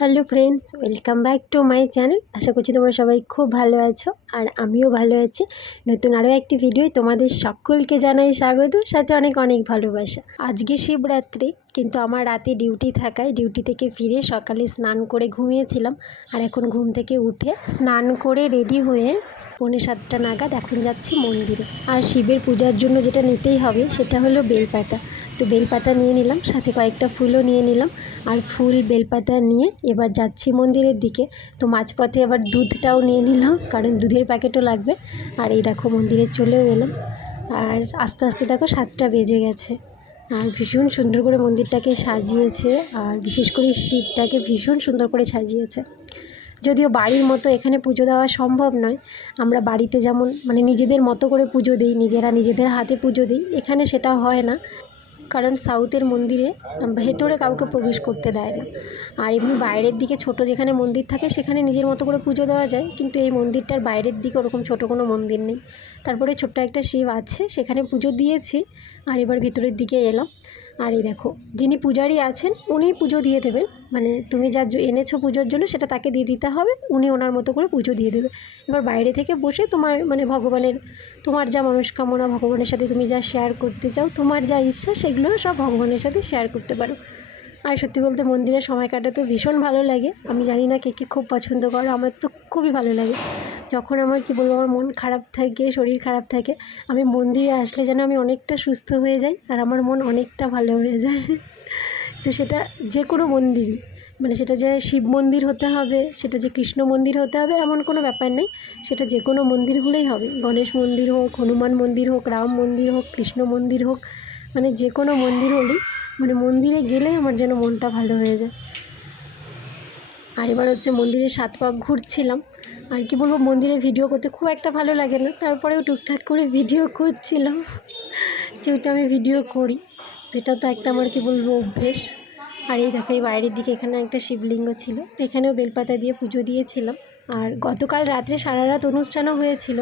Hello friends, welcome back to my channel. আশা করছি তোমরা সবাই খুব ভালো আছো আর আমিও ভালো আছি। নতুন আরও একটি ভিডিও তোমাদের সকলকে জানাই স্বাগত, সাথে অনেক অনেক ভালোবাসা। আজকে শিবরাত্রি, কিন্তু আমার রাতে ডিউটি থাকায় ডিউটি থেকে ফিরে সকালে স্নান করে ঘুমিয়েছিলাম আর এখন ঘুম থেকে উঠে স্নান করে রেডি হয়ে পৌনে সাতটা নাগাদ এখন যাচ্ছি মন্দিরে। আর শিবের পূজার জন্য যেটা নিতেই হবে সেটা হলো বেলপাতা। তো বেলপাতা নিয়ে নিলাম, সাথে কয়েকটা ফুলও নিয়ে নিলাম। আর ফুল, বেলপাতা নিয়ে এবার যাচ্ছি মন্দিরের দিকে। তো মাঝপথে এবার দুধটাও নিয়ে নিলাম, কারণ দুধের প্যাকেটও লাগবে। আর এই দেখো মন্দিরে চলেও এলাম। আর আস্তে আস্তে দেখো সাতটা বেজে গেছে। আর ভীষণ সুন্দর করে মন্দিরটাকে সাজিয়েছে, আর বিশেষ করে শিবটাকে ভীষণ সুন্দর করে সাজিয়েছে। যদিও বাড়ির মতো এখানে পুজো দেওয়া সম্ভব নয়, আমরা বাড়িতে যেমন মানে নিজেদের মতো করে পুজো দিই, নিজেরা নিজেদের হাতে পুজো দিই, এখানে সেটা হয় না। কারণ সাউথের মন্দিরে ভেতরে কাউকে প্রবেশ করতে দেয় না। আর এমনি বাইরের দিকে ছোট যেখানে মন্দির থাকে সেখানে নিজের মতো করে পুজো দেওয়া যায়, কিন্তু এই মন্দিরটার বাইরের দিকে ওরকম ছোট কোনো মন্দির নেই। তারপরে ছোট্ট একটা শিব আছে, সেখানে পুজো দিয়েছি, আর এবার ভেতরের দিকে এলাম। আর এই দেখো, যিনি পূজারী আছেন উনি পুজো দিয়ে দেবেন। মানে তুমি যা এনেছো পুজোর জন্য, সেটা তাকে দিয়ে দিতে হবে, উনি ওনার মতো করে পুজো দিয়ে দেবে। এবার বাইরে থেকে বসে তোমার মানে ভগবানের, তোমার যা মনস্কামনা, ভগবানের সাথে তুমি যা শেয়ার করতে চাও, তোমার যা ইচ্ছা, সেগুলো সব ভগবানের সাথে শেয়ার করতে পারো। আর সত্যি বলতে মন্দিরে সময় কাটাতে ভীষণ ভালো লাগে। আমি জানি না কে কে খুব পছন্দ করো, আমার তো খুবই ভালো লাগে। যখন আমার, কী বলব, আমার মন খারাপ থাকে, শরীর খারাপ থাকে, আমি মন্দিরে আসলে যেন আমি অনেকটা সুস্থ হয়ে যাই আর আমার মন অনেকটা ভালো হয়ে যায়। তো সেটা যে কোনো মন্দিরই মানে সেটা যে শিব মন্দির হতে হবে, সেটা যে কৃষ্ণ মন্দির হতে হবে, এমন কোনো ব্যাপার নেই। সেটা যে কোনো মন্দির হলেই হবে। গণেশ মন্দির হোক, হনুমান মন্দির হোক, রাম মন্দির হোক, কৃষ্ণ মন্দির হোক মানে যে কোনো মন্দির হলেই মানে মন্দিরে গেলে আমার যেন মনটা ভালো হয়ে যায়। আর এবার হচ্ছে মন্দিরের সাত পাক ঘুরছিলাম। আর কি বলব, মন্দিরে ভিডিও করতে খুব একটা ভালো লাগে না। তারপরেও টুকটাক করে ভিডিও করছিলাম। যেহেতু আমি ভিডিও করি, তো এটা তো একটা আমার কি বলব অভ্যেস। আর এই দেখো, এই বাইরের দিকে এখানে একটা শিবলিঙ্গ ছিল। তো এখানেও বেলপাতা দিয়ে পুজো দিয়েছিলাম। আর গতকাল রাত্রে সারা রাত অনুষ্ঠানও হয়েছিল।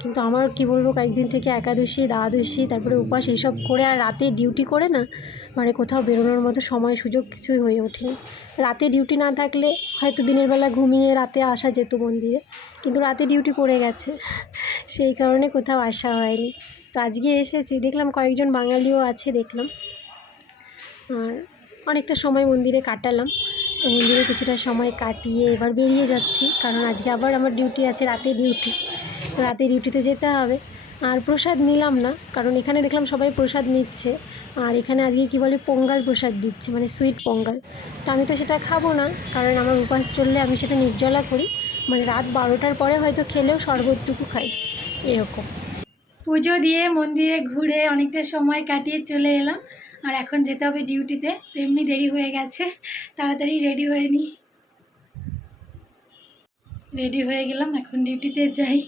কিন্তু আমার কি বলব, কয়েকদিন থেকে একাদশী, দ্বাদশী, তারপরে উপাস এইসব করে আর রাতে ডিউটি করে না মানে কোথাও বেরোনোর মতো সময় সুযোগ কিছুই হয়ে ওঠেনি। রাতে ডিউটি না থাকলে হয়তো দিনের বেলা ঘুমিয়ে রাতে আসা যেত মন্দিরে কিন্তু রাতে ডিউটি পড়ে গেছে, সেই কারণে কোথাও আসা হয়নি। তো আজকে এসেছি, দেখলাম কয়েকজন বাঙালিও আছে, দেখলাম। আর অনেকটা সময় মন্দিরে কাটালাম, তো মন্দিরে কিছুটা সময় কাটিয়ে এবার বেরিয়ে যাচ্ছি, কারণ আজকে আবার আমার ডিউটি আছে রাতে ডিউটি রাতে ডিউটিতে যেতে হবে। আর প্রসাদ নিলাম না, কারণ এখানে দেখলাম সবাই প্রসাদ নিচ্ছে। আর এখানে আজকে কী বলে, পোঙ্গাল প্রসাদ দিচ্ছে মানে সুইট পোঙ্গাল। তো আমি তো সেটা খাব না, কারণ আমার উপাস চললে আমি সেটা নির্জলা করি। মানে রাত বারোটার পরে হয়তো খেলেও শরবতটুকু খাই, এরকম। পুজো দিয়ে মন্দিরে ঘুরে অনেকটা সময় কাটিয়ে চলে এলাম, আর এখন যেতে হবে ডিউটিতে। তো এমনি দেরি হয়ে গেছে, তাড়াতাড়ি রেডি হয়ে নিই রেডি হয়ে গেলাম, এখন ডিউটিতে যাই।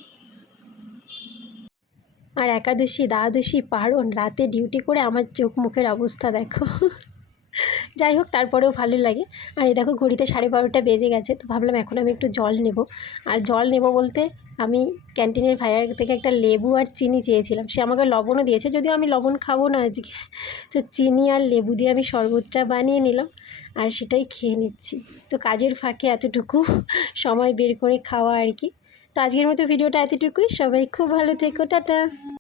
আর একাদশী, দ্বাদশী পার্বণ রাতে ডিউটি করে আমার চোখ মুখের অবস্থা দেখো। যাই হোক, তারপরেও ভালো লাগে। আর এই দেখো, ঘড়িতে সাড়ে বারোটা বেজে গেছে, তো ভাবলাম এখন আমি একটু জল নেব। আর জল নেব বলতে আমি ক্যান্টিনের ভাইয়ার থেকে একটা লেবু আর চিনি চেয়েছিলাম। সে আমাকে লবণও দিয়েছে, যদিও আমি লবণ খাব না আজকে। তো চিনি আর লেবু দিয়ে আমি শরবতটা বানিয়ে নিলাম আর সেটাই খেয়ে নিচ্ছি। তো কাজের ফাঁকে এতটুকু সময় বের করে খাওয়া আর কি। তো আজকের মতো ভিডিওটা এতটুকুই। সবাই খুব ভালো থেকো, টাটা।